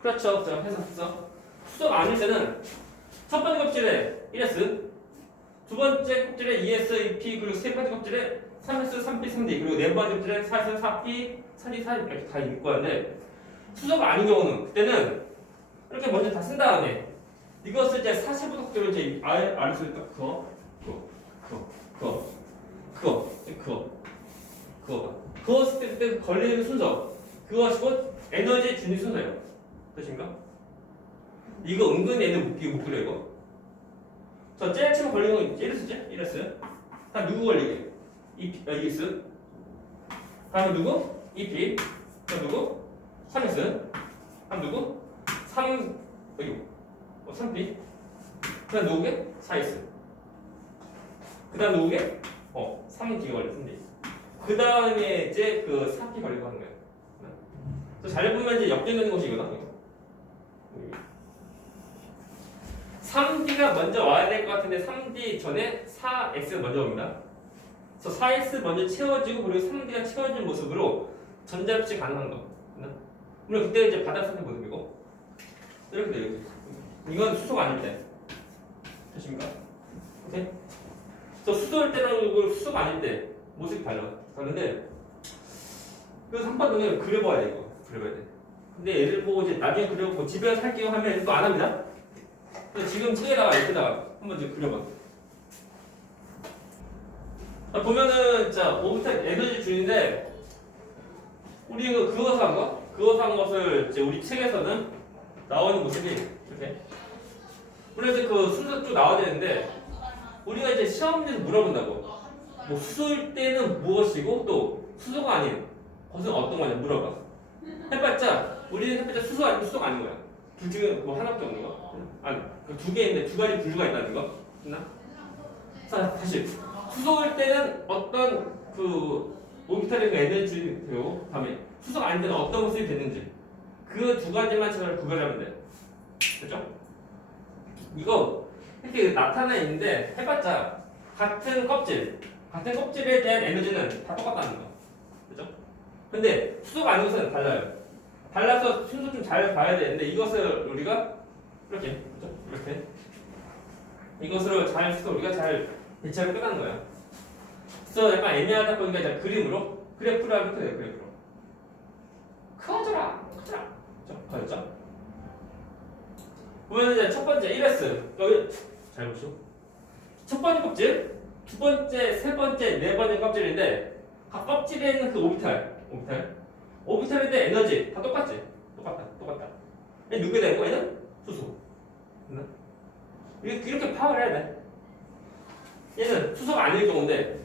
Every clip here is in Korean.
그렇죠. 자, 해서 수소가 아닐 때는 첫 번째 껍질에 1s, 두 번째 껍질에 2s, 2p, 그리고 세 번째 껍질에 3s, 3p, 3d, 그리고 네 번째 껍질에 4s, 4p, 4d, 4d 이렇게 다 읽고 하는데 수소가 아닌 경우는 그때는 이렇게 먼저 다 쓴 다음에 이거 쓸 때 40분 껍질을 이제 아래 쓸 때 그거 쓸 때 걸리는 순서 그것이고 에너지 준위 순서예요. 되신가? 이거 은근히 얘는 못 그려 이거. 저 제일 처음 걸리는 거 1S지? 1S. 다음 누구 걸리게? 2S. 다음에 누구? 2P. 다음 누구? 3S. 다음 누구? 3P. 그 다음 누구게? 4S. 그 다음 누구게? 3D가 걸렸는데. 그 다음에 이제 그 4P 걸리고 하는 거예요. 잘 보면 이제 엮여있는 것이거든. 3D가 먼저 와야 될 것 같은데 3D 전에 4X가 먼저 옵니다. 그래서 4X 먼저 채워지고 그리고 3D가 채워진 모습으로 전자합치 가능한 거. 물론 그때 이제 바닥 상태 모습이고 이렇게 돼요. 이건 수소가 아닐 때. 되십니까? 오케이? 그래서 수소일 때랑 수소가 아닐 때 모습이 다른데 그래서 한 번 더 그려봐야 돼 이거. 그려봐야 돼. 근데 얘를 보고 이제 나중에 그려보고 집에 가서 할게요 하면 또 안 합니다. 지금 책에다가 옆에다가 한번 좀 그려봐. 보면은 자 오브텍 에너지 준인데 우리 그거 산 거? 그거 산 것을 이제 우리 책에서는 나오는 모습이 이렇게. 그래서 그 순서 쭉 나와야 되는데 우리가 이제 시험에서 물어본다고. 뭐 수소일 때는 무엇이고 또 수소가 아닌 것은 어떤 거냐 물어봐. 해봤자 우리는 해봤자 수소 아니면 수소가 아닌 거야. 둘 중에 뭐 하나밖에 없는 거? 아니, 두 개인데 두 가지 분류가 있다는 거. 됐나? 자, 다시. 수소일 때는 어떤 그 오비탈의 에너지 되고, 다음에 수소가 아닌 데는 어떤 모습이 됐는지 그 두 가지만 잘 구별하면 돼. 그죠? 이거 이렇게 나타나 있는데 해봤자 같은 껍질에 대한 에너지는 다 똑같다는 거. 그죠? 근데 수소가 아닌 것은 달라요. 달라서 순서 좀 잘 봐야 되는데 이것을 우리가 이렇게 그죠? 이렇게 이것으로 잘 써서 우리가 잘 대체로 끝나는 거야. 그래서 약간 애매하다 보니까 이제 그림으로 그래프를 하면 돼요. 그래프로 커져라 그죠? 보였죠? 보면 이제 첫 번째 1S 여기 잘 보시오. 첫 번째 껍질, 두 번째, 세 번째, 네 번째 껍질인데 각 껍질에 있는 그 오비탈에 대한 에너지 다 똑같지? 똑같다. 얘 누구에 대한 거? 얘는 수소. 이렇게 파악을 해야 돼. 얘는 수소가 아닐 경우인데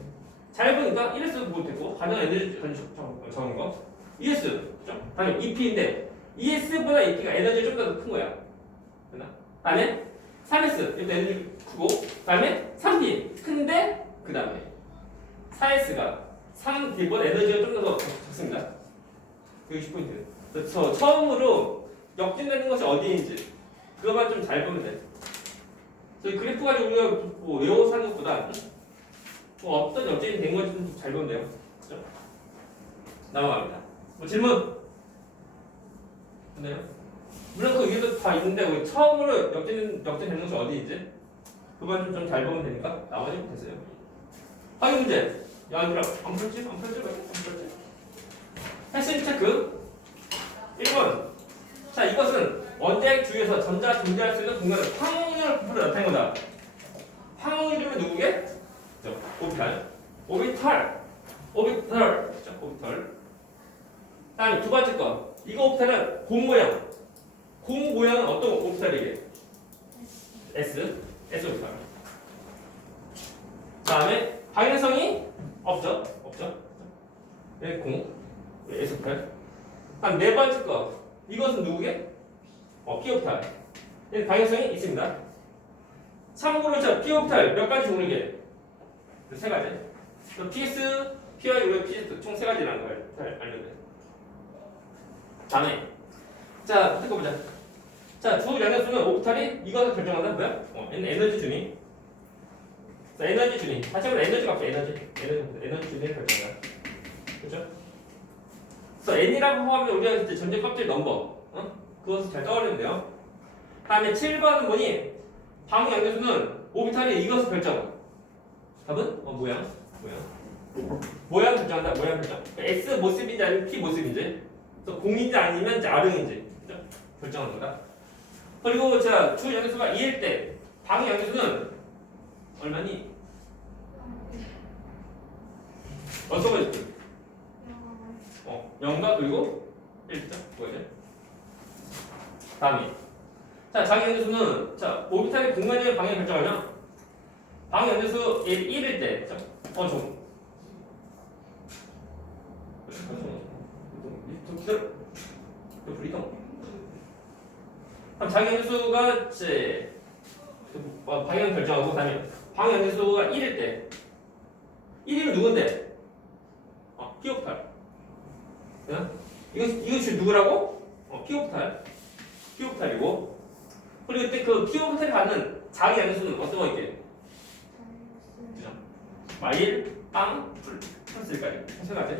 잘 보니까 1S 못했고 가장 에너지 적은 거 2S 그죠? 당연히 2P인데 2S보다 2P가 에너지가 좀 더 큰 거야. 됐나? 다음에 3S 이것도 에너지 크고 다음에 3D 큰데 그 다음에 4S가 3D보다 에너지가 좀 더 적습니다. 그게 10포인트. 그래서 처음으로 역진되는 것이 어디인지 그거만 좀 잘 보면 돼. 저희 그래프 가지고 우리가 뭐 외워서 하는 것보다 뭐 어떤 역진이 된 건지 좀 잘 보면 돼요. 그죠? 넘어갑니다. 뭐 질문? 됐나요? 물론 그 위에도 다 있는데 우리 처음으로 역진되는 것이 어디인지 그건 좀 잘 보면 되니까 나머지는 됐어요. 확인 문제. 야, 얘들아, 안 풀지? 핵심 체크 1번. 자, 이것은 원자핵 주위에서 전자가 존재할 수 있는 공간을 황홀 부풀어 나타낸 거다. 황홀 이름이 누구게? 오비탈. 다음에 두 번째 거. 이거 오비탈은 공 모양은 어떤 오비탈이게? S 오비탈. 다음에 방향성이 없죠. 네, 공. S 오비탈. 다음 네 번째 거. 이것은 누구게? P 오비탈. 얘는 방향성이 있습니다. 참고로 저 P 오비탈 몇 가지 종류게? 세 가지. PS, PI, PS 총 세 가지라는 걸 잘 알면 돼. 다음에 자, 보자. 자, 두 양변수는 오비탈이 이것을 결정한다. 뭐야? 얘는 에너지 준위. 자, 에너지 준위. 다시 한번 에너지 값이 에너지 준위를 결정한다. 그렇죠? 그래서 n이라고 하면 우리가 이제 전체 껍질 넘버, 그것을 잘 떠올리면 돼요. 다음에 7번은 뭐니? 방위 양대수는 오비탈이 이것을 결정. 답은? 모양 결정한다. 모양 결정. S 모습인지 아니면 P 모습인지. 그래서 공인지 아니면 아릉인지. 그죠? 결정하는 거다. 그리고 자, 주 양대수가 2일 때 방위 양대수는 얼마니? 어떤 거지? 0과 그리고 1죠? 그거지? 다음이. 자, 자기 양대수는 자, 오비탈의 공간적인 방향 결정하냐? 방위 양대수 1일 때. 자, 좀 기다려. 불이동. 그럼 자기 양대수가 이제 방향 결정하고 다음에 방위 양대수가 1일 때. 1이면 누군데? P5탈. 이거 지금 누구라고? P5탈. P5탈이고. 그리고 그때 그 P5탈이 갖는 자기 양대수는 어떤 거 있게? 마일, 빵, 플러스 1까지. 세 가지.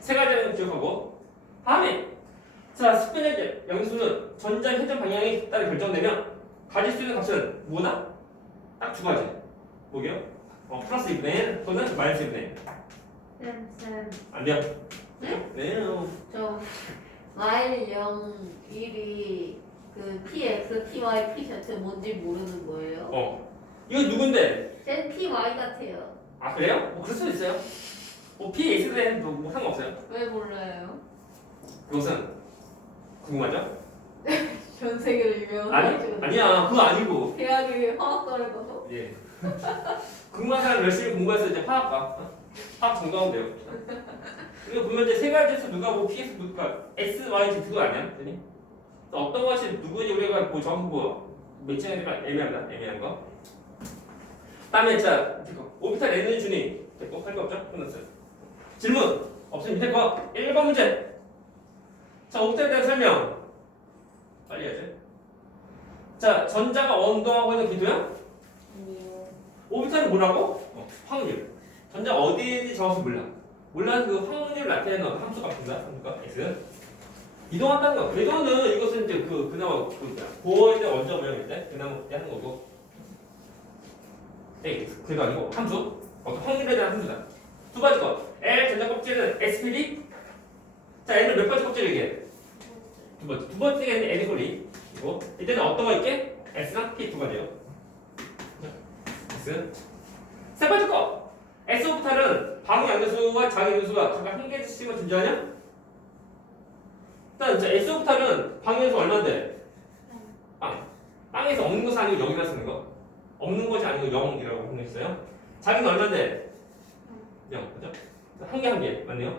세 가지는 기억하고. 다음에 자, 스피너의 양수는 전자 회전 방향에 따라 결정되면 가질 수 있는 값은 뭐다? 딱 두 가지. 뭐게요? 플러스 2분의 1 또는 마이너스 2분의 1. 쌤. 안 돼요? 네? 네. 저 마일 0, 1이 그 PX, PY, PZ 뭔지 모르는 거예요? 이거 누군데? 쌤 PY 같아요. 아, 그래요? 그럴 수도 있어요. PX는 뭐 상관없어요. 왜 몰라요? 그것은 궁금하죠? 전 세계로 유명한 아니야. 그거 아니고. 대학에 화학과를 가서 예. 궁금한 사람 열심히 공부해서 이제 화학과. 화학 전공하면 돼요. 이거 보면 이제 세 가지 수 누가 PS 누가 S, Y, Z가 아니야? 그니? 어떤 것이 누구지 우리가 뭐 정보 매칭하기가 애매합니다. 애매한 거. 다음에 자, 오비탈 에너지 준이 됐고 할 거 없죠? 끝났어요. 질문 없으면 밑에 거 1번 문제. 자, 오비탈에 대한 설명 빨리 해야지. 자, 전자가 원동하고 있는 기도야? 아니요. 오비탈은 뭐라고? 확률. 전자 어디인지 정확히 몰라. 몰라서 그 확률을 나타내는 함수 값입니다. 함수값 x. 이동한다는 거. 궤도는 이것은 이제 그나마 보어에 대한 원자 모양일 때 그나마 그때 하는 거고. 궤도 아니고 함수. 확률에 대한 함수다. 두 번째 거. L 전자 껍질은 SPD. 자, L은 몇 번째 껍질 얘기해? 두 번째. 두 번째가 있는 N 소리. 이거 이때는 어떤 거 있게? S랑 P 두 가지예요. S. 세 번째 거. S 오프탈은 방위 양대수와 자기 양대수가 각각 한 개씩만 존재하냐? 일단 이제 S 오프탈은 방위 양대수 얼마인데? 빵에서 없는 것이 아니고 0이라 쓰는 거. 없는 것이 아니고 0이라고 표현했어요. 자기는 얼마인데? 0. 그죠? 한 개 맞네요.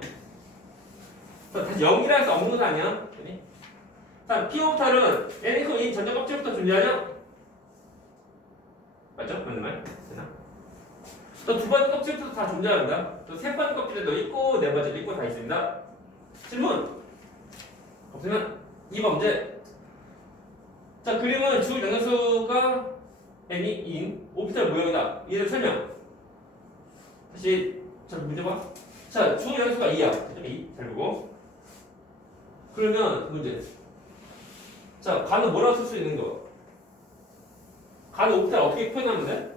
자, 다시 0이라 해서 없는 것은 아니야. 자, P 오프탈은 N이고 이 전자 껍질부터 존재하냐? 맞죠? 맞는 말? 되나? 또 두 번째 껍질부터 다 존재합니다. 또 세 번째 껍질에도 있고 네 번째도 있고 다 있습니다. 질문 없으면 2번 문제. 자, 그림은 주 양수가 n이 2인 오비탈 모형이다. 이를 설명. 다시 자, 문제 봐. 자, 주 양수가 2야. 2. 잘 보고. 그러면 문제. 자, 간은 뭐라고 쓸 수 있는 거? 간은 오비탈 어떻게 표현하면 돼?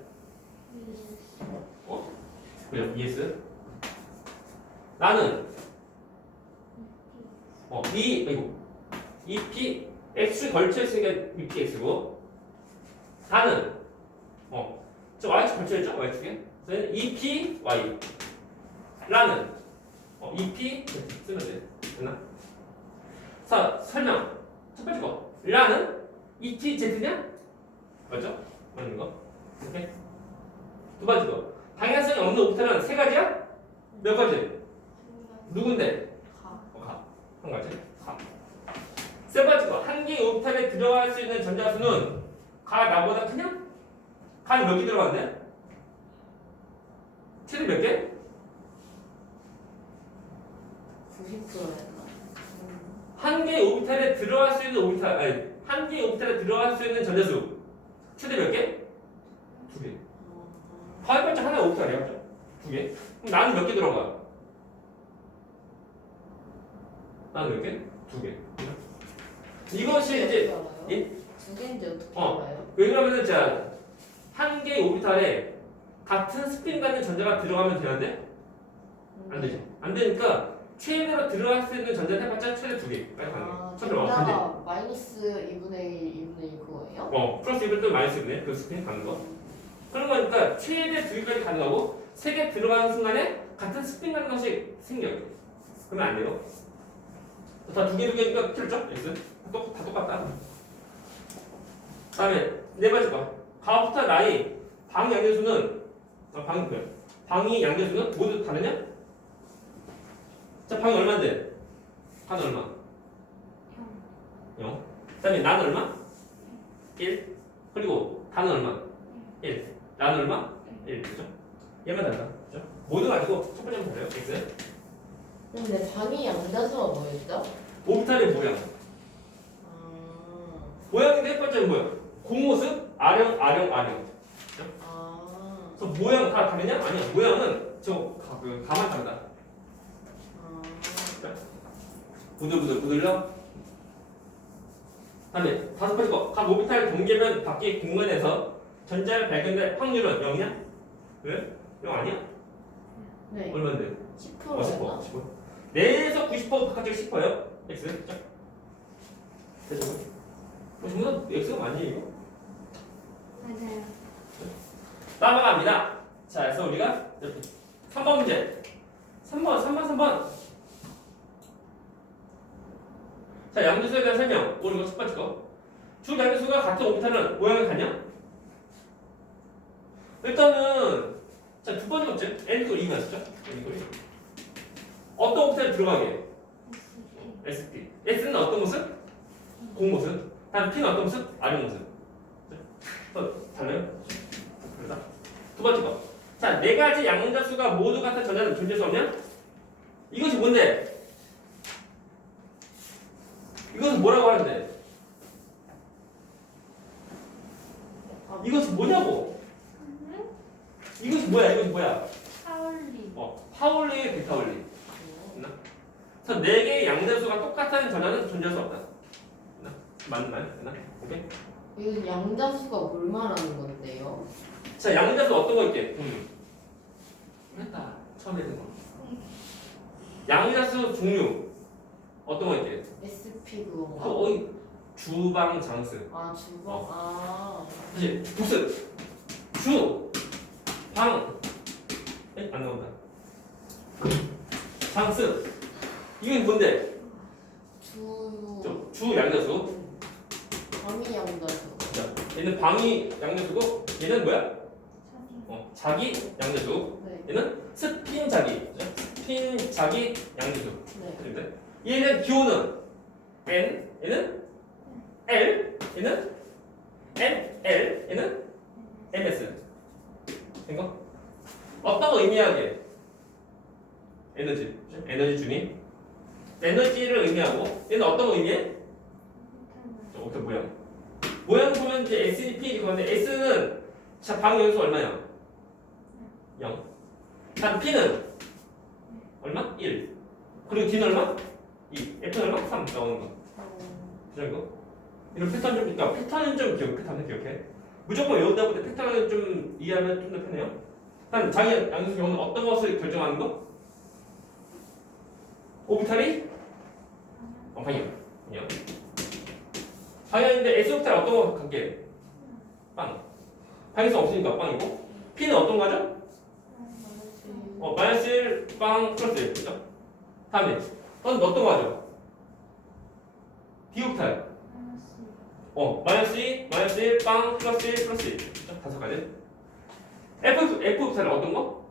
그래요? ES. 나는 EP X 걸쳐 있으니까 EPX고 나는 저 Y축 걸쳐 있죠? Y축에. 그래서 EPY 라는 EP 쓰면 돼. 됐나? 자, 설명. 첫 번째 거. 라는 EPZ냐? 맞죠? 맞는 거. 오케이. 두 번째 거. 방향성이 없는 오비탈은 세 가지야? 몇 가지? 누군데? 한 가지. 세 번째 거. 한 개의 오비탈에 들어갈 수 있는 전자수는 가 나보다 크냐? 가는 몇 개 들어갔네? 최대 몇 개? 90%였나? 한 개의 오비탈에 들어갈 수 있는 오비탈, 아니, 한 개의 오비탈에 들어갈 수 있는 전자수 최대 몇 개? 2개. 가위바위보 하나 오비탈이야, 그죠? 2개. 그럼 나는 몇 개 들어가? 나는 몇 개? 2개. 이것이 이제 예? 두 개인지 어떻게 어. 알아요? 왜냐면은 자 한 개의 오비탈에 같은 스핀 갖는 전자가 들어가면 되는데 안 되죠. 안 되니까 최대로 들어갈 수 있는 전자를 해봤자 최대 2개. 빨리 가는 아, 게. 안 돼. 전자가 마이너스 2분의 1, 2분의 1 그거예요? 플러스 1을 또 마이너스 1네. 그 스핀 가는 거. 그런 거니까 최대 2개까지 가능하고 3개 들어가는 순간에 같은 스핀 가는 것이 생겨요. 그러면 안 돼요. 다 2개니까 틀렸죠? X. 다 똑같다. 다음에 네 번째 거. 가부터 나이 방 양대수는 방이 양대수는 모두 다르냐? 자, 방이 얼마인데? 하는 얼마? 0. 그다음에 나는 얼마? 1. 그리고 다는 얼마? 1. 나는 얼마? 1. 그죠? 얘만 다르다. 그죠? 모두가 아니고 첫 번째만 달라요. X. 근데 방이 양자수가 뭐였죠? 오비탈의 모양. 모양인데 첫 번째는 뭐야? 공모습, 아령. 그래서 모양 다 다르냐? 아니야. 모양은 가만 다르다. 부들부들러. 다음에 다섯 번째 거. 각 오비탈 경계면 밖의 공간에서 전자를 발견될 확률은 0이냐? 왜? 0 아니야? 네. 얼마인데? 10%였나? 10%. 내에서 90% 바깥쪽이 10%예요. X. 그죠? 되죠? 전부 다 X가 아니에요. 맞아요. 넘어갑니다. 자, 그래서 우리가 3번 문제. 3번. 자, 양수에 대한 설명. 우리 이거 첫 번째 거. 두 양수가 같은 오비탈은 모양이 같냐? 일단은 자, 두 번째 문제. N 이거 2가 있었죠? N 이거 2. 어떤 오비탈이 들어가게? SP. S는 어떤 모습? 공모습. 다음 P는 어떤 모습? 아령 모습. 달라요? 그러다. 두 번째 거. 자, 네 가지 양자수가 모두 같은 전자는 존재할 수 없냐? 이것이 뭔데? 이것은 뭐라고 하는데? 이것이 뭐냐고? 이것이 뭐야? 파울리. 파울리, 베타울리. 그래서 네 개의 양자수가 똑같은 전자는 존재할 수 없다. 맞는 말? 오케이? 이거 양자수가 뭘 말하는 건데요? 자, 양자수 어떤 거 있게? 했다. 처음에 했던 거. 양자수 종류 어떤 거 있게? SP 그건가? 주방 장수. 주방. 다시 부스. 주. 방. 안 나온다. 장수. 이건 뭔데? 주 양자수. 방위 양자수. 자, 얘는 방위 양자수고 얘는 뭐야? 자기 양자수. 네. 얘는 스핀 자기. 스핀 자기 양자수. 네. 얘는 기호는 N, 얘는 L, 얘는 ML, 얘는 MS. 된 거? 어떤 거 의미하게? 에너지 주니. 에너지를 의미하고 얘는 어떤 거 의미해? 어떤 모양 보면 이제 SP이 그건데 S는 자, 방 연수 얼마야? 0. 다음 P는 얼마? 1. 그리고 D는 얼마? 2. F는 얼마? 3 나오는 거. 그죠 이거? 이런 패턴 좀 있다. 패턴은 좀 패턴은 기억해. 무조건 외우다 보다 패턴을 좀 이해하면 좀 더 편해요. 다음 자기 양수 경우는 어떤 것을 결정하는 거? 오비탈이? 방향. 방향인데 S 오비탈 어떤 거 관계? 빵. 방향성 없으니까 빵이고. P는 어떤 거죠? 마이너스 1, 빵, 플러스 1. 그죠? 다음에 어떤 거 하죠? D 오비탈. 마이너스 2, 마이너스 1, 빵, 플러스 1, 플러스 1. 그죠? 다섯 가지. F 오비탈은 어떤 거?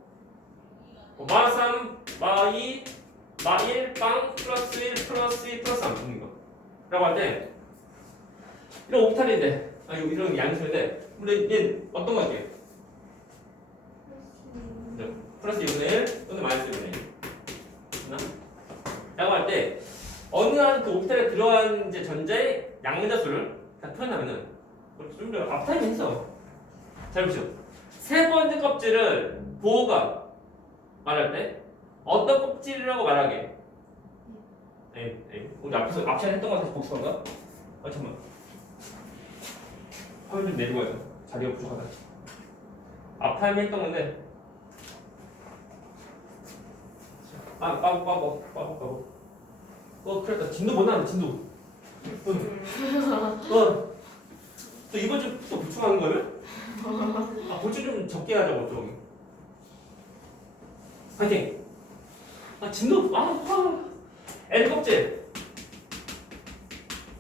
마 3, 마 2, 마 1, 빵, 플러스 1, 플러스 2, 플러스 3 붙는 거. 라고 할 때 이런 오비탈인데 이런 양수인데 근데 얘는 어떤 거 할게요? 플러스 2분의 1 또는 마이너스 2분의 1 라고 할 때 어느 한 그 오비탈에 들어간 이제 전자의 양자수를 표현하면은 좀 더 앞타임이 있어. 잘 보시죠. 세 번째 껍질을 보호가 말할 때 어떤 껍질이라고 말하게? 우리 앞에서 했던 거 다시 복습한 거야? 잠깐만. 화면 좀 내리고 가자. 자리가 부족하다. 앞타임에 했던 건데. 빠고. 그랬다. 진도 못 나왔네, 진도. 또 이번 주 또 보충하는 거를? 보충 좀 적게 하자고, 좀. 파이팅! 진도, N 껍질.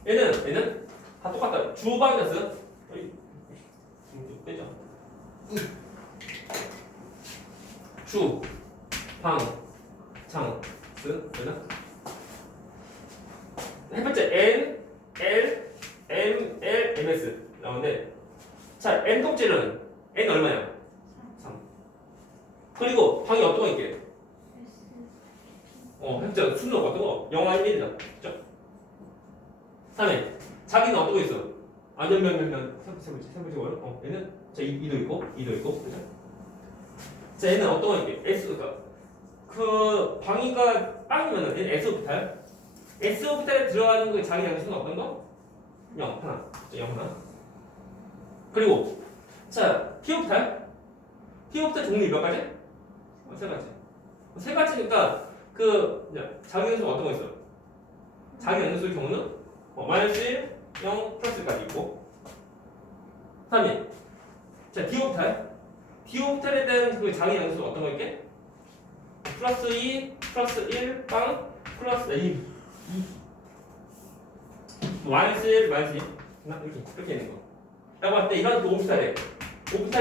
얘는 다 똑같다. 주방이었어. 빼자. 주, 방, 장, 쓰, 되나? 해봤자 N, L, M, L, MS 나오는데, 자, N 껍질은 N 얼마야? 3. 그리고 방이 어떤 거 있게? 해봤자 수는 어떤 거? 0, 1, 1이다. 그죠? 3에 자기는 어떤 거 있어? 세 번째 거요? 얘는 자 2도 있고, 그죠? 자, 얘는 어떤 거 있게? S가 그 방위가 빵이면은 얘는 S오피탈. S오피탈에 들어가는 거 자기 양수는 어떤 거? 0 하나. 0 하나. 그리고 자 P오피탈. P오피탈 종류 몇 가지? 3가지. 3가지니까 그 자기 양수 어떤 거 있어? 자기 양수의 경우는 마이너스 1, 0, 플러스까지 있고. 다음에 자 D오피탈. D오피탈에 대한 그 자기 양수 어떤 거 있게? 플러스 2, 플러스 1, 빵, 플러스 2, 마이너스 1, 마이너스 2 이렇게 있는 거. 라고 할 때 이런 오피탈에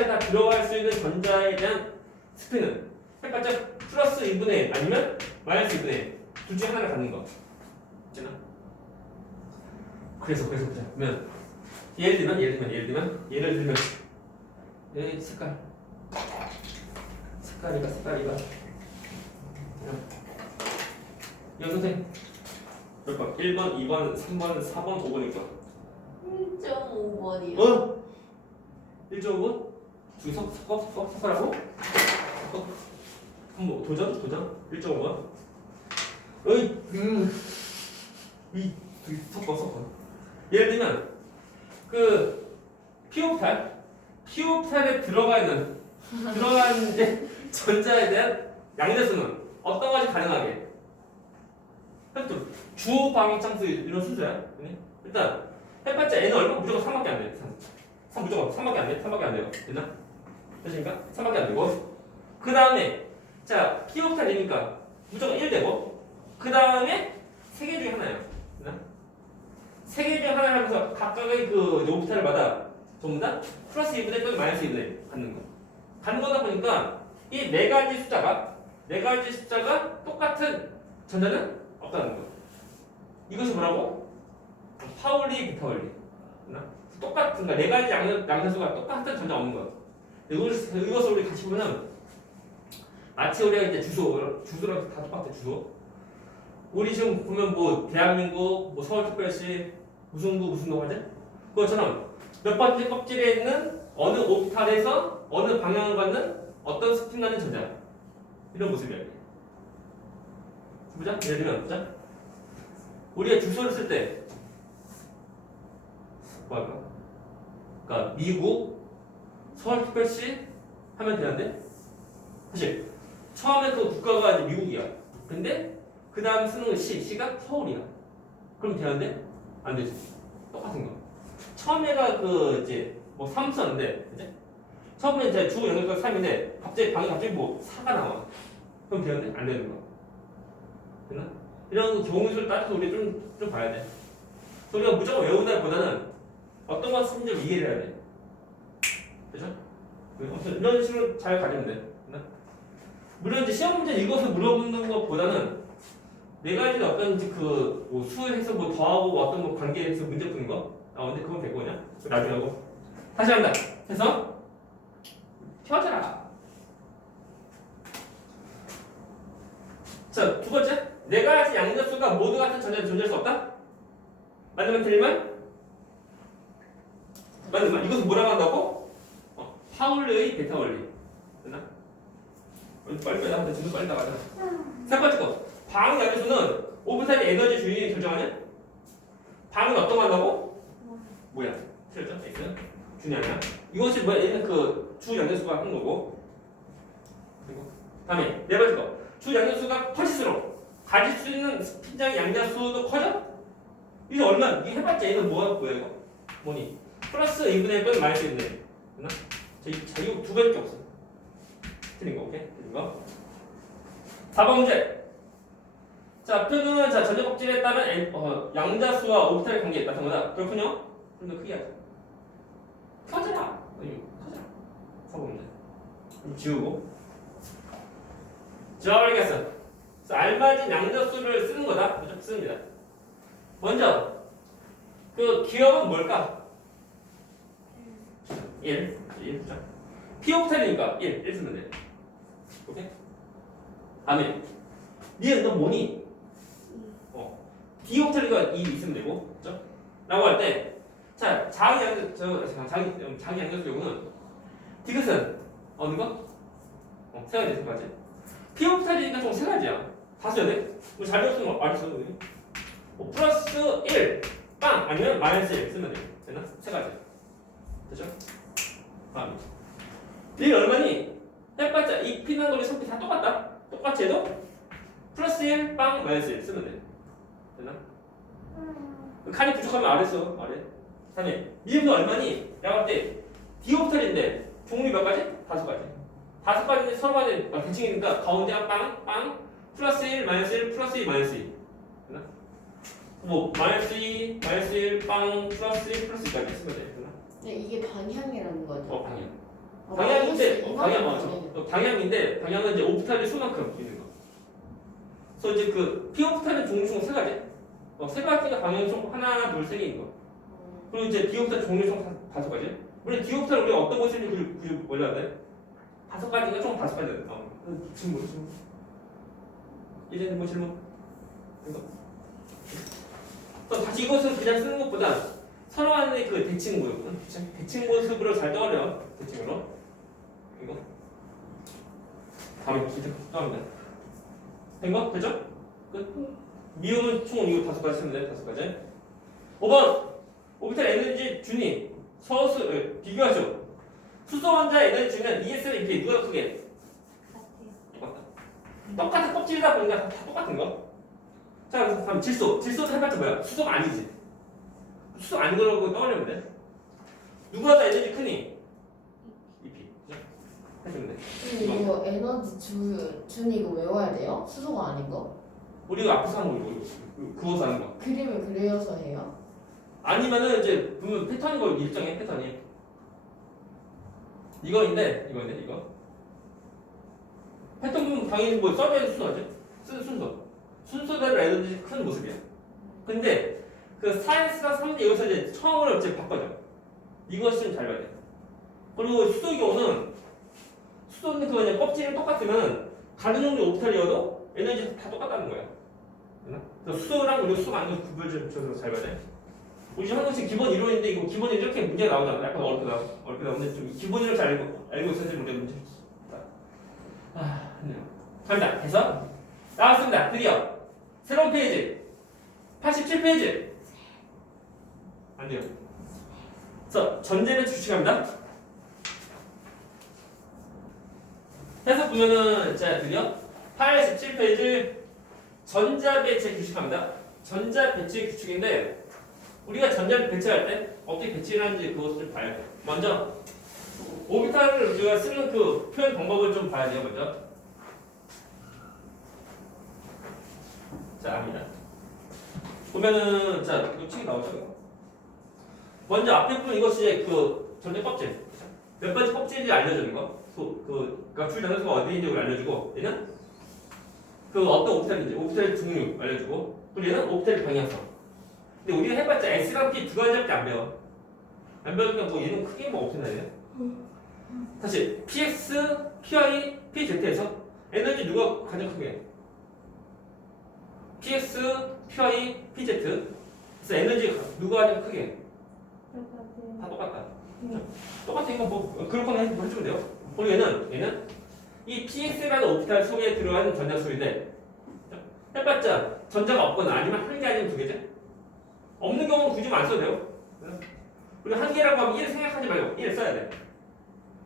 다 들어갈 수 있는 전자에 대한 스피는 해봤자 플러스 2분의 1 아니면 마이너스 2분의 1 둘 중에 하나를 갖는 거. 있잖아. 그래서 보자. 그러면 예를 들면 여기 색깔이가 여 선생 몇 번? 1번, 2번, 3번, 4번, 5번일 거야. 1.5번이요. 1.5번? 둘이 섞어라고? 한번 도전? 1.5번? 둘이 섞어. 예를 들면 그 P오피탈에 들어가는 이제 전자에 대한 양대수는 어떤 것이 가능하게? 주방창수 이런 순서야. 일단 해봤자 N은 얼마? 무조건 3밖에 안 돼. 3 무조건 3밖에 안 돼. 3밖에 안 돼요. 됐나? 됐습니까? 3밖에 안 되고. 그 다음에 자 P오피탈이니까 무조건 1 되고. 그 다음에 3개 중에 하나예요. 됐나? 3개 중에 하나를 하면서 각각의 그 오피탈마다 전부 다 플러스 2분의 또는 마이너스 2분의 갖는 거. 갖는 거다 보니까 이 네 가지 숫자가 똑같은 전자는 없다는 거. 이것이 뭐라고? 파울리, 비파울리. 똑같은 거. 네 가지 양산수가 똑같은 전자 없는 거. 이것을 우리 같이 보면 마치 우리가 이제 주소랑 다 똑같아. 주소. 우리 지금 보면 뭐 대한민국, 뭐 서울특별시 무슨 구 하지? 그것처럼 몇 번째 껍질에 있는 어느 오피탈에서 어느 방향을 갖는 어떤 스핀 가는 전자 이런 모습이야. 보자. 예를 들면 보자. 우리가 주소를 쓸 때 뭐 할까? 그러니까 미국 서울특별시 하면 되는데 사실 처음에 그 국가가 이제 미국이야. 근데 그 다음 쓰는 건 시가 서울이야. 그럼 되는데 안 되지. 똑같은 거. 처음에가 이제 뭐 3 썼는데 이제 처음에 이제 주 영역가 3인데 갑자기 뭐 4가 나와. 그럼 되는데 안 되는 거. 됐나? 이런 경우를 따져서 우리 좀 봐야 돼. 우리가 무조건 외운다기보다는 어떤 걸 쓰는지 이해를 해야 돼. 그죠? 이런 식으로 잘 가리면 돼. 됐나? 물론 이제 시험 문제 읽어서 물어보는 것보다는 네 가지 어떤 뭐 수에서 뭐 더하고 어떤 뭐 관계에서 문제 푸는 거 나오는데 그건 될 거냐? 나중에 하고 다시 한다. 해서 펴져라. 자, 두 번째. 네 가지 양자수가 모두 같은 전자를 존재할 수 없다? 맞으면 틀리면? 맞으면 이것을 뭐라고 한다고? 파울리의 베타 원리. 됐나? 빨리 나가자. 지금 빨리 나가자. 세 번째 거. 방위 양자수는 오브살의 에너지 주인이 결정하냐? 방은 어떤 거 한다고? 준이 아니야. 이것이 뭐야? 얘는 그 주 양변수가 한 거고. 그리고 다음에 네 번째 거. 주 양변수가 커질수록 가질 수 있는 스피장 양자수도 커져? 이게 얼마? 이게 해봤자 얘는 뭐야 이거? 뭐니? 플러스 2분의 1은 마이너스 2분의 1. 됐나? 자, 이거 두 가지밖에 없어. 틀린 거, 오케이? 틀린 거. 4번 문제. 자, 표는 자 전자법질에 따른 양자수와 오비탈의 관계에 따른 거다. 그렇군요. 좀 더 크게 하자. 켜져라. 켜져라. 4번 문제. 좀 지우고. 지워버리겠어. 그래서 알맞은 양자수를 쓰는 거다. 그죠? 씁니다. 먼저 그 기억은 뭘까? 1. 1죠. P 오비탈이니까 1 쓰면 돼. 오케이? 다음에 니는 너 뭐니? D 오비탈이가 2 있으면 되고, 그죠? 라고 할 때, 자, 자기 양자수 경우는 디귿은 어느 거? 세 가지, 세 가지. P 오비탈이니까 총 세 가지야. 다 써야 돼? 우리 잘 배웠으면 알았어. 플러스 1, 빵! 아니면 마이너스 1 쓰면 돼. 됐나? 세 가지. 됐죠? 다음. 1 얼마니? 해봤자 이 P는 거리 성피 다 똑같다. 똑같이 해도 플러스 1, 빵, 마이너스 1 쓰면 돼. 됐나? 칸이 부족하면 아래 써. 아래. 3일. 미음도 얼마니? 내가 볼 때 D 오비탈인데 종류 몇 가지? 5가지. 5가지인데 서로 간에 대칭이니까 가운데가 빵, 빵, 플러스 1, 마이너스 1, 플러스 2, 마이너스 2. 됐나? 뭐 마이너스 2, 마이너스 1, 빵, 플러스 1, 플러스 2까지 쓰면 돼. 됐나? 네, 이게 방향이라는 거죠. 방향. 마이너스 방향인데 방향은 이제 오비탈의 수만큼 있는 거. 그래서 이제 그 P 오비탈은 종류 총 3가지. 세 가지가 방향 총 하나, 둘, 세 개인 거. 그리고 이제 D 오비탈 종류 총 5가지. 물론 D 오비탈 우리가 어떤 것을 구조 몰라야 돼. 5가지가 총 5가지. 질문. 이제는 뭐 질문? 이거. 또 다시 이것은 그냥 쓰는 것보다 서로 간의 그 대칭 모습, 대칭 모습으로 잘 떠올려. 대칭으로. 이거. 다음에 기대 또 합니다. 된 거? 됐죠? 끝. 미음은 총 이거 5가지 쓰면 돼. 5가지. 5번. 오비탈 에너지 준이 서수 비교하죠. 수소 원자 에너지 주면 ES는 이렇게 누가 크게? 똑같다. 똑같은 껍질이다 보니까 다 똑같은 거. 자, 그래서 다음 질소. 질소는 해봤자 뭐야? 수소가 아니지. 수소 아닌 거라고 떠올리면 돼. 누가 더 에너지 크니? EP. 해주면 돼. 이거 에너지 준 이거 외워야 돼요? 수소가 아닌 거? 우리가 앞에서 하는 거 이거 그어서 하는 거. 그림을 그려서 해요? 아니면은 이제 보면 패턴인 거 일정해 패턴이. 이거인데 이거. 패턴 보면 당연히 뭐 서버에 순서지. 쓰는 순서대로 에너지 큰 모습이야. 근데 그 사이언스랑 3대 여기서 이제 처음으로 이제 바꿔줘. 이것을 좀 잘 봐야 돼. 그리고 수소의 경우는 수소는 그 그냥 껍질이 똑같으면 다른 종류 오비탈이어도 에너지 다 똑같다는 거야. 그래서 수소랑 그리고 수소가 아닌 거 구별 좀 잘 봐야 돼. 우리 지금 하는 것이 기본 이론인데 이거 기본 이론 이렇게 문제가 나오잖아. 약간 어렵게 나오는데 좀 기본 이론 잘 알고 있어야지 우리가 문제. 갑니다. 해서 나왔습니다. 드디어 새로운 페이지 87페이지. 안 돼요. 그래서 전제배치 규칙합니다. 해서 보면은 자 드디어 87페이지 전자배치 규칙합니다. 전자배치 규칙인데 우리가 전자를 배치할 때 어떻게 배치를 하는지 그것을 좀 봐야 돼요. 먼저 오비탈을 우리가 쓰는 그 표현 방법을 좀 봐야 돼요. 먼저 자 합니다. 보면은 자 이거 책이 나오죠. 먼저 앞에 부분 이것이 이제 그 전자 껍질 몇 가지 껍질인지 알려주는 거. 그러니까 줄 장소가 어디인지 알려주고 얘는 그 어떤 오비탈인지 오비탈 종류 알려주고 그리고 얘는 오비탈 방향성. 근데 우리가 해봤자 S랑 P 두 가지밖에 안 배워. 안 배우니까 뭐 얘는 크게 뭐 없잖아 얘. 다시 PX, PY, PZ에서 에너지 누가 가장 크게 해? PX, PY, PZ. 그래서 에너지 누가 가장 크게 해? 다 똑같다. 똑같으니까 뭐 그렇거나 해주면 돼요. 그리고 얘는 이 PX라는 오비탈 속에 들어간 전자수인데 해봤자 전자가 없거나 아니면 한 개 아니면 두 개죠. 없는 경우는 굳이 안 써도 돼요. 그리고 한 개라고 하면 1 생각하지 말고 1 써야 돼.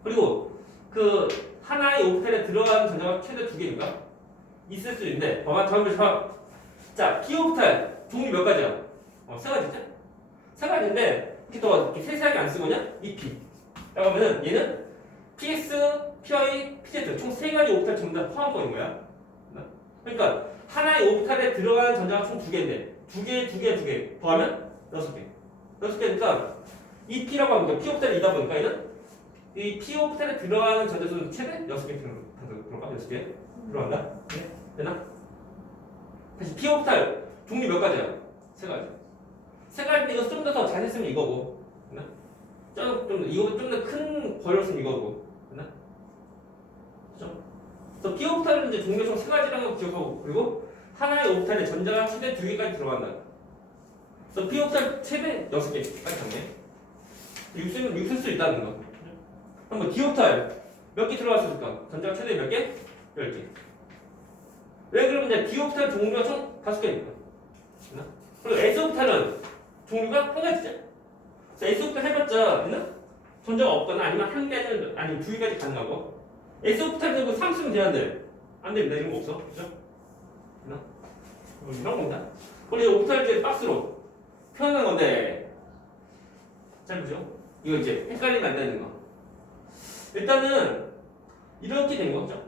그리고 그 하나의 오피탈에 들어가는 전자가 최대 2개인가? 있을 수 있는데 봐봐 자 p 오피탈 종류 몇 가지야? 3가지죠? 3가지인데 이렇게 더 이렇게 세세하게 안 쓰고냐? 이 p 라고 하면은 얘는 ps, pi, pz 총 3가지 오피탈 전부 다 포함권인 거야. 그러니까 하나의 오피탈에 들어가는 전자가 총 2개인데 2개 더하면 6개 6개니까 이 p라고 하면 p 오피탈이다 보니까 얘는 이 p 오피탈에 들어가는 전자수는 최대 6개 들어가? 6개 들어간다? 네? 되나? 다시 p 오피탈 종류 몇 가지야? 3가지 3가지인데 이거 좀 더 잘 했으면 이거고 되나? 이거 좀 더 큰 걸렸으면 이거고 되나? 그죠? 그래서 p 오피탈은 이제 종류가 총 3가지라는 거 기억하고 그리고 하나의 오피탈에 전자가 최대 2개까지 들어간다. 그래서 p 오피탈 최대 6개까지 잡네. 6 쓸 수 있다는 거. 한번 d 오피탈 몇 개 들어갈 수 있을까? 전자가 최대 몇 개? 10개. 왜 그러면 이제 d 오피탈 종류가 총 5개니까. 그리고 s 오피탈은 종류가 한 가지죠. 그래서 s 오피탈 해봤자 전자가 없거나 아니면 한 개는 아니면 2개까지 가능하고 s 오피탈 되고 3 쓰면 되는데 안 됩니다. 이런 거 없어. 그죠? 이런 겁니다. 그리고 오피탈 이제 박스로 표현한 건데 잘 보죠? 이거 이제 헷갈리면 안 되는 거. 일단은 이렇게 된 거죠.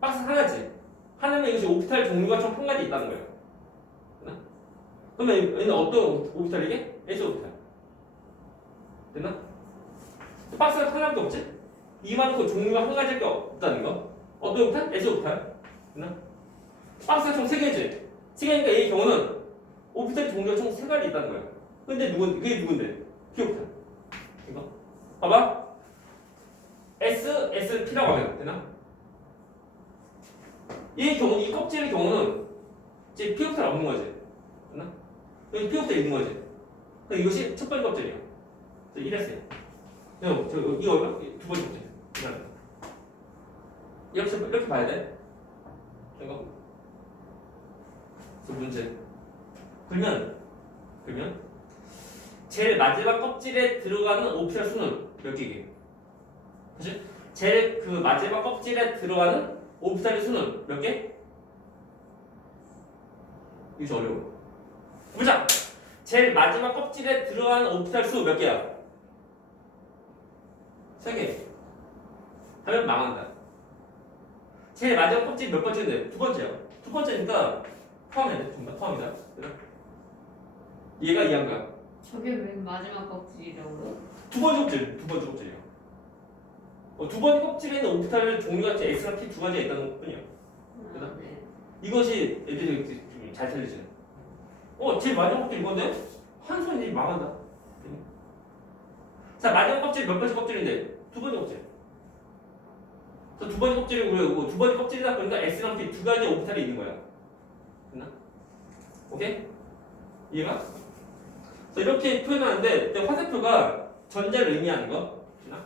박스 하나지. 하나면 이것이 오피탈 종류가 총 한 가지 있다는 거예요. 됐나? 그러면 얘는 어떤 오피탈이게? S 오피탈. 됐나? 박스가 하나밖에 없지? 이만큼 종류가 한 가지밖에 없다는 거. 어떤 오피탈? S 오피탈. 됐나? 박스가 총 3개지. 3개니까 이 경우는 오피탈 종류가 총 3가지 있다는 거야. 근데 그게 누군데? P 오피탈. 이거. 봐봐. S, P라고 하면 되나? 이 껍질의 경우는 이제 P 오피탈 없는 거지. 되나? 여기 P 오피탈 있는 거지. 그럼 이것이 첫 번째 껍질이야. 그래서 이랬어요. 이거 얼마? 두 번째 껍질. 이렇게 봐야 돼. 이거. 그래서 문제. 그러면 제일 마지막 껍질에 들어가는 오피탈 수는 몇 개게? 그치? 제일 그 마지막 껍질에 들어가는 오피탈의 수는 몇 개? 이거 좀 어려워. 보자. 제일 마지막 껍질에 들어가는 오피탈 수 몇 개야? 3개. 하면 망한다. 제일 마지막 껍질 몇 번째인데? 2번째야. 2번째니까 포함해야 돼. 정답 포함이다. 그래? 얘가 이해한 거야. 저게 왜 마지막 껍질이라고요? 두 번째 껍질이야. 두 번째 껍질에는 오피탈 종류가 S랑 P 2가지가 있다는 뿐이야. 네. 이것이 애들이 잘 틀리지. 제일 마지막 껍질 이건데 한 손이 망한다. 자, 마지막 껍질 몇 번째 껍질인데? 2번째 껍질. 그래서 2번째 껍질이 그리고 2번째 껍질이다 보니까 S랑 P 2가지 오피탈이 있는 거야. 됐나? 오케이? 이해가? 그래서 이렇게 표현하는데 화살표가 전자를 의미하는 거. 됐나?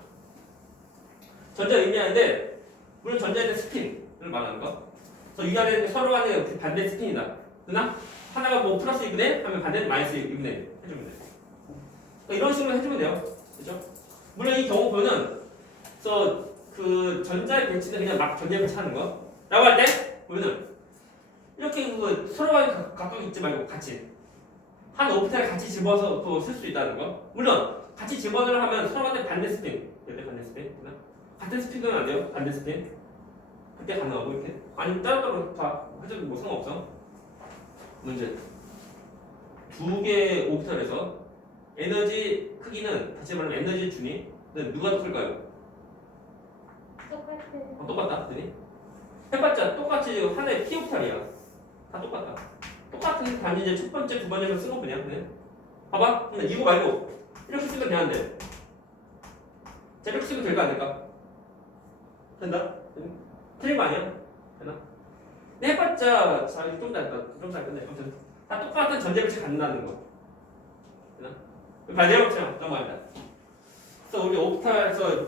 전자를 의미하는데 물론 전자에 대한 스핀을 말하는 거. 그래서 위아래 서로 간에 그 반대 스핀이다. 됐나? 하나가 뭐 플러스 2분의 1 하면 반대는 마이너스 2분의 1 해주면 돼. 그러니까 이런 식으로 해주면 돼요. 그죠? 물론 이 경우 보면은 그래서 그 전자의 배치는 그냥 막 전자 배치하는 거. 라고 할 때 보면은 이렇게 그 서로 간에 각각 있지 말고 같이 한 오피탈을 같이 집어서 또 쓸 수 있다는 거. 물론 같이 집어넣으려 하면 서로 간에 반대 스핀. 이때 반대 스핀. 같은 스핀은 안 돼요. 반대 스핀. 그때 가능하고 이렇게. 아니면 따로따로 다 해줘도 뭐 상관없어. 문제. 2개 오피탈에서 에너지 크기는 다시 말하면 에너지 준위는 누가 더 클까요? 똑같아요. 똑같다. 그니? 해봤자 똑같이 하나의 P 오피탈이야. 다 똑같다. 똑같은 단위 이제 첫 번째, 두 번째로 쓴 거 그냥. 그래. 봐봐. 근데 이거 말고 이렇게 쓰면 되는데. 자, 이렇게 쓰면 될까 안 될까? 된다? 틀린 거 아니야? 되나? 근데 해봤자 좀 잘 끝내. 아무튼 다 똑같은 전제배치 갖는다는 거. 되나? 반대형처럼 넘어간다. 그래서 우리 오피탈에서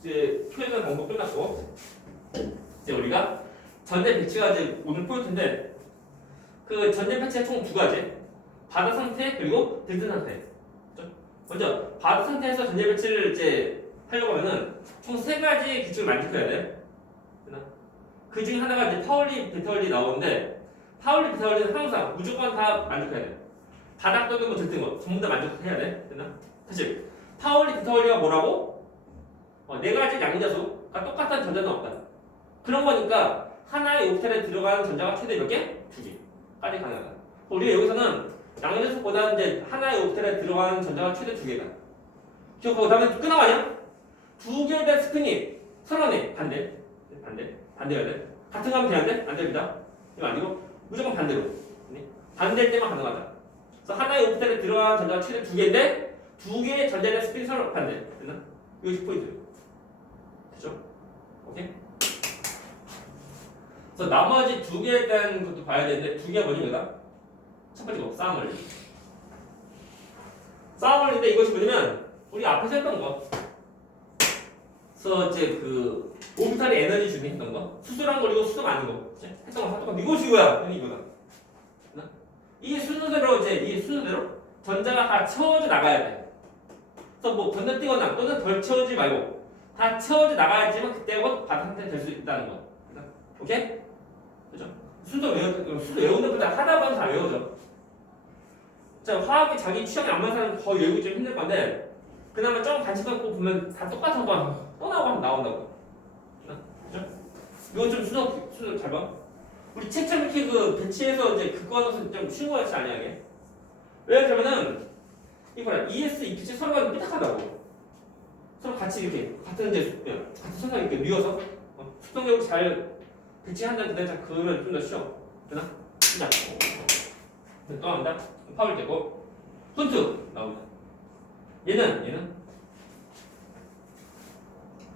이제 표현하는 방법 끝났고 이제 우리가 전제 배치가 이제 오늘 포인트인데 그 전제 배치가 총 2가지. 바다 상태 그리고 들뜬 상태. 그렇죠? 먼저 바닥 상태에서 전자 배치를 이제 하려고 하면은 총 3가지 규칙을 만족해야 돼. 그 중에 하나가 이제 파울리 베타울리 나오는데 파울리 베타울리는 항상 무조건 다 만족해야 돼. 바닥 또는 뭐 들뜬 거 전부 다 만족해야 돼. 됐나? 사실 파울리 베타울리가 뭐라고? 4가지 양자수가 똑같은 전자는 없다. 그런 거니까 하나의 오비탈에 들어가는 전자가 최대 몇 개? 2개까지 가능하다. 우리가 여기서는 양자수보다는 이제 하나의 오비탈에 들어가는 전자가 최대 2개다. 기억하고 다음에 끝나가냐? 2개에 대한 스피닝 서로네 반대여야 돼. 같은 거 하면 되는데 안 됩니다. 이거 아니고 무조건 반대로. 반대일 때만 가능하다. 그래서 하나의 오비탈에 들어가는 전자가 최대 2개인데 2개의 전자에 대한 스피닝 서로 반대. 됐나? 이것이 포인트. 됐죠? 오케이? 그래서 나머지 2개에 대한 것도 봐야 되는데 2개가 뭐지 얘가? 첫 번째 거 싸움원리. 싸움원리인데 이것이 뭐냐면 우리 앞에서 했던 거. 그래서 이제 그 오비탈의 에너지 준비했던 거, 수소랑 거리고 수소 아닌 거, 그치? 했던 거 똑같은 이것이 이거야, 이거다. 이 순서대로 이제 이 순서대로 전자가 다 채워져 나가야 돼. 그래서 뭐 건너뛰거나 또는 덜 채워지지 말고 다 채워져 나가야지만 그때 곧 바닥 상태 될 수 있다는 거. 오케이? 그죠? 순서 외우는 것보다 하다 보면 다 외워져. 자, 화학이 자기 취향에 안 맞는 사람은 거의 외우기 좀 힘들 건데 그나마 좀 관심 갖고 보면 다 똑같은 거 또 나온다고. 그죠? 이거 좀 순서 잘 봐. 우리 책처럼 이렇게 그 배치해서 이제 그거 넣어서 좀 쉬운 거 같지 않냐 이게? 왜 그러면은 이거야 ES, EPC 서로가 삐딱하다고. 서로 같이 이렇게 같은 선상 이렇게 미워서 수동력을 잘 배치한다는 데 그러면 좀 더 쉬워. 되나? 자, 또 나온다. 파울 되고 훈트 나온다. 얘는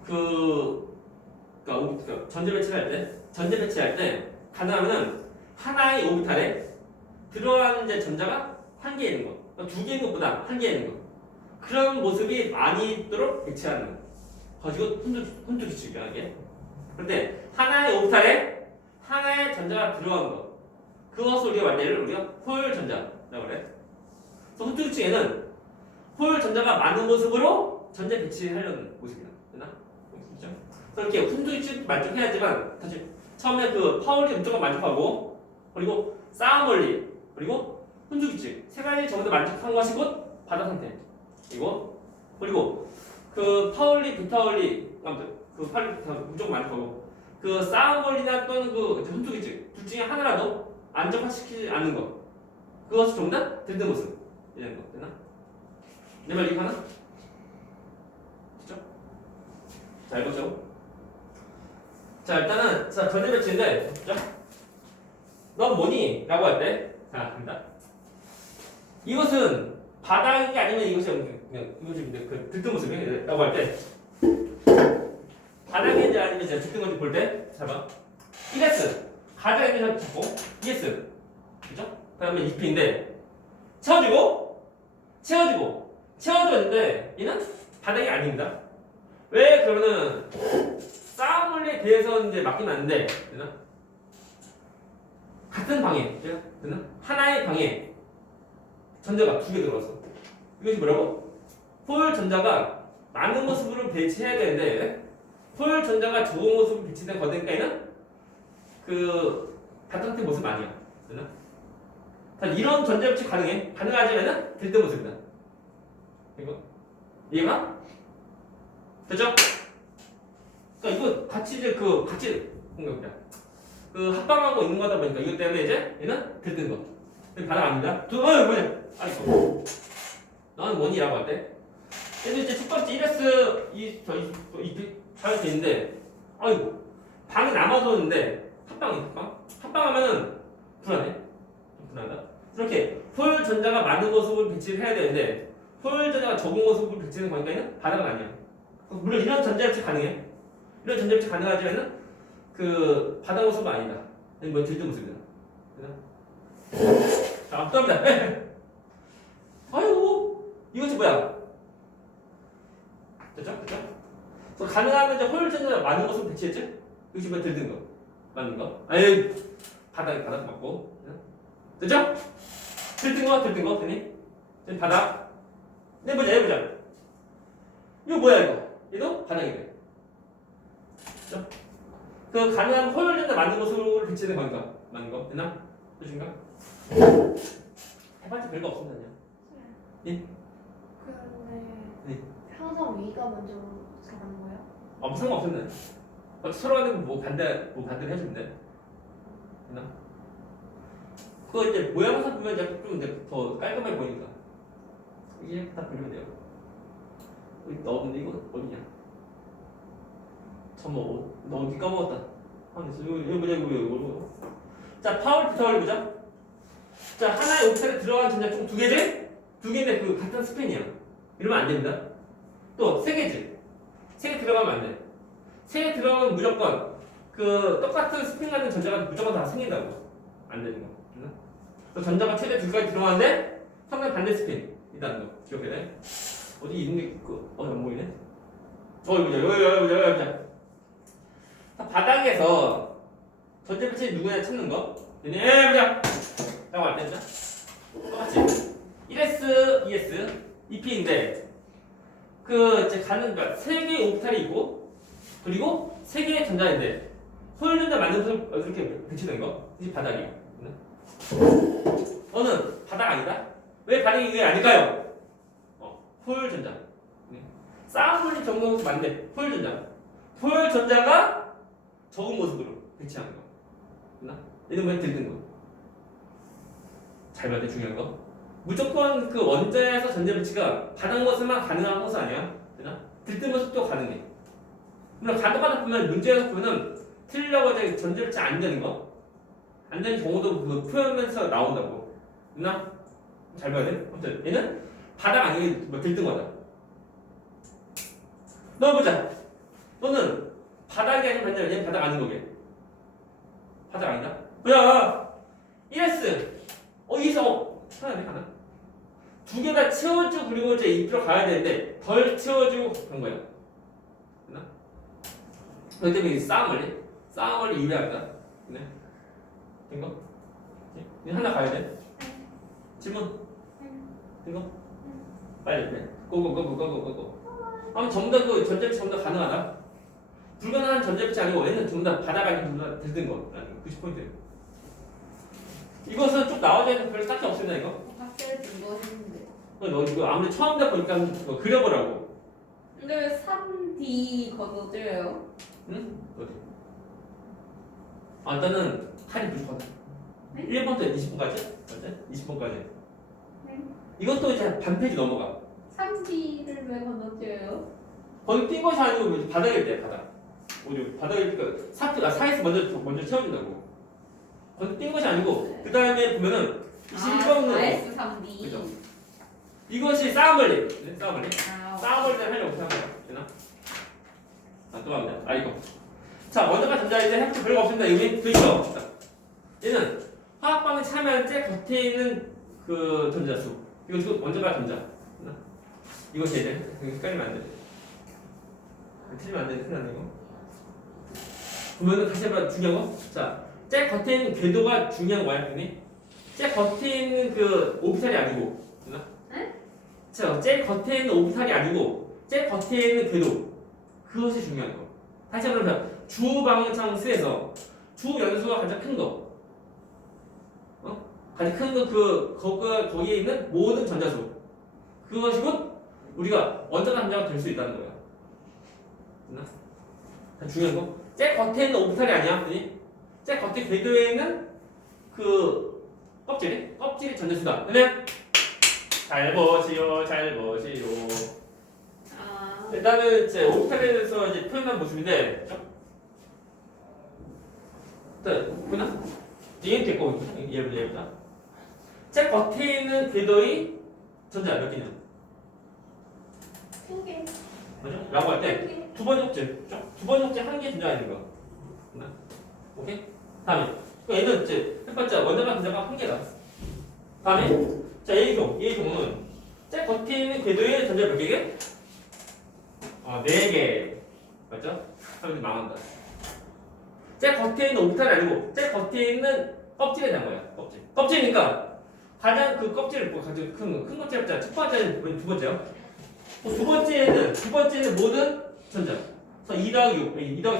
그러니까 전자 배치할 때 가능하면은 하나의 오비탈에 들어가는 이제 전자가 1개 있는 거, 2개 있는 것보다 1개 있는 거. 그런 모습이 많이 있도록 배치하는 거. 가지고 훈트 규칙이야 이게. 그런데 하나의 오비탈에 하나의 전자가 들어간 거, 그것을 우리가 말대로 우리가 호열 전자라고 그래. 그래서 훈트 규칙에는 호열 전자가 많은 모습으로 전자 배치하려는 모습이다. 되나? 그렇죠? 그래서 이렇게 훈트 규칙 만족해야지만 사실 처음에 그 파울이 무조건 만족하고 그리고 싸움원리 그리고 훈트 규칙 3가지 전부 다 만족한 것이 곧 바닥 상태. 그리고 그 파울리, 비타울리 아무튼 그 파울리, 비타울리 무조건 만족하고 그 싸움원리나 또는 그 훈트 규칙 둘 중에 하나라도 안정화시키지 않는 거 그것이 좀 더 들뜬 모습 이런 거 되나? 내 말 이해하나? 그렇죠? 잘 보죠. 자 일단은 전자 배치인데 넌 뭐니? 라고 할 때 자 갑니다. 이것은 바닥이 아니면 이것이 그 들뜬 모습이라고 할 때 바닥인지 아니면 제가 들뜬 건지 볼 때 잡아 1S 가장에 대해서 잡고 ES 그죠? 그 다음에 2P인데 채워졌는데 얘는 바닥이 아닙니다. 왜 그러면은 싸움원리에 대해서 이제 맡기면 안 돼. 되나? 같은 방에 되나? 하나의 방에 전자가 2개 들어갔어. 이것이 뭐라고? 포열 전자가 많은 모습으로 배치해야 되는데 포열 전자가 좋은 모습으로 배치된 거니까는 그 바탕 모습 아니야. 되나? 이런 전자 배치 가능해. 가능하지만은 들뜬 모습이다. 이거 이해가? 됐죠? 그러니까 이거 같이 이제 같이 공격이야. 그 합방하고 있는 거다 보니까 이것 때문에 이제 얘는 들뜬 거. 바닥 아닙니다. 뭐냐? 아이고. 너는 뭐니라고 할 때. 얘는 이제 첫 번째 1S 이 잘 되는데 아이고 방이 남아도는데 합방하면은 불안해. 불안하다. 이렇게 포열 전자가 많은 모습을 배치를 해야 되는데 포열 전자가 적은 모습을 배치는 거니까는 바닥은 아니야. 물론 이런 전자 배치 가능해. 이런 전자 배치 가능하지만은 그 바닥 모습은 아니다. 뭐 들뜬 모습이다. 자, 앞답니다. 아이고 이것이 뭐야? 됐죠? 그래서 가능하면 이제 호열 전자 많은 모습을 배치했죠? 이것이 뭐 들뜬 거, 맞는 거. 아유 바닥 맞고. 됐죠? 들뜬 거 되니? 바닥 해보자. 이거 뭐야 이거? 얘도 바닥이 돼. 그죠? 그 가능한 허혈전자 맞는 것으로 비치는 건가? 맞는 거? 됐나? 해준가? 해봤자 별거 없습니다. 예? 그런데 네. 항상 위가 먼저 가는 거예요? 아무 상관없습니다. 서로 하는 반대를 해주면 돼. 됐나? 그거 이제 모양상 보면 이제 좀 이제 더 깔끔해 보이니까 이게 다 그리면 돼요. 여기 넣었는데 이거 어디냐? 잠깐만, 너 어디 까먹었다. 이거 보자, 이거. 자, 파워부터 올려보자. 자, 하나의 옵션에 들어간 전자 총 2개지? 2개인데 그 같은 스핀이야. 이러면 안 됩니다. 또 3개지? 3개 들어가면 안 돼. 3개 들어가면 무조건 그 똑같은 스핀 같은 전자가 무조건 다 생긴다고. 안 되는 거. 또 전자가 최대 2가지 들어가는데 상당 반대 스핀 있다는 거. 기억해야 돼. 어디 있는 게 안 보이네? 여기 보자. 바닥에서 전자빛이 누구냐 찾는 거. 보자. 라고 할 때죠. 똑같이 1s, 2s, 2p인데 그 이제 가는 거 3개의 오비탈이 있고 그리고 3개의 전자인데 소열전자 만든 것을 이렇게 배치된 거. 이게 바닥이에요. 너는 바닥 아니다? 왜 바닥이 이게 아닐까요? 소열전자. 쌍물리 적은 것도 맞는데 소열전자가 적은 모습으로 배치하는 거. 얘는 왜 들뜬 거? 잘 봐야 돼. 중요한 거. 무조건 그 원자에서 전자 배치가 바닥 모습만 가능한 것은 아니야. 되나? 들뜬 모습도 가능해. 그럼 가다가다 보면 문제에서 보면은 틀리려고 이제 전자 배치 안 되는 거, 안 되는 경우도 그 표현에서 나온다고. 됐나? 잘 봐야 돼. 아무튼 얘는 바닥 아니게 뭐 들뜬 거다. 넣어보자. 너는 바닥이 아닌 반대로 얘는 바닥 아닌 거게. 바닥 아니다? 보자. 1s. 여기서 하나. 2개 다 채워주고 그리고 이제 입으로 가야 되는데 덜 채워주고 그런 거야. 됐나? 그렇기 때문에 싸움을 이해합니다. 네. 된 거? 이제 하나 가야 돼. 질문. 된 거? 빨리 돼. 고고. 아마 전부 다 그 전자빛이 전부 다 가능하다. 불가능한 전자빛이 아니고 얘는 전부 다 바닥 아니고 전부 다 들뜬 거. 90포인트. 이것은 쭉 나와져 있는 별 딱히 없습니다 이거. 학교를 준거 했는데. 너 이거 아무리 처음 보니까 그거 그려보라고. 근데 왜 3D 건너뛰어요? 응? 어디? 일단은 할인 불거든. 네? 1번부터 20번까지? 맞지? 20번까지. 네. 이것도 이제 반 페이지 넘어가. 3D를 왜 건너뛰어요? 거기 뛴 것이 아니고 바닥일 때 바닥. 어디 바닥일 때 사에서 먼저 채워준다고. 거기 뛴 것이 아니고 그 다음에 보면은 21번은 4S 3D. 그죠? 이것이 싸움을 네? 싸움을 하려고 생각해요. 되나? 또 합니다. 이거. 자, 먼저가 전자인데 해볼 별거 없습니다. 여기 보이죠? 얘는 화학방에 참여할 때 겉에 있는 그 전자수. 이거 지금 먼저가 전자. 되나? 이것이 이제 헷갈리면 안 돼. 틀리면 안 돼. 큰일 나네 이거. 보면은 다시 한번 중요한 거. 자, 제 겉에 있는 궤도가 중요한 거야, 형님. 제 겉에 있는 그 오비탈이 아니고, 되나? 네? 자, 제 겉에 있는 오비탈이 아니고, 제 겉에 있는 궤도. 그것이 중요한 거. 다시 한번 보자. 주방창수에서 주 연수가 가장 큰 거. 가장 큰 거 거기에 있는 모든 전자수. 그것이 곧 우리가 원자가 전자가 될 수 있다는 거야. 됐나? 중요한 거. 제 겉에 있는 오비탈이 아니야, 형님. 제 겉에 궤도에 있는 그 껍질이 전자수다. 그냥 잘 보시오. 일단은 이제 오비탈에 대해서 이제 표현한 모습인데, 보나? 이해 됐고 얘보자. 제 겉에 있는 궤도의 전자 몇 개냐? 3개. 맞아? 라고 할 때 두 번 욕제 한 개 전자가 있는 거. 오케이? 다음에 얘는 이제 첫 번째 원자가 전자가 한 개다. 다음에 자 얘의 경우는 제 겉에 있는 궤도의 전자 몇 개게? 4개. 맞죠? 하면 망한다. 제 겉에 있는 오비탈이 아니고 제 겉에 있는 껍질에 대한 거야. 껍질이니까 가장 그 껍질을 뭐 가지고 큰 껍질 잡자. 첫 번째는 두 번째요. 두 번째는 뭐든 전자. 그래서 2 더하기 6, 2 더하기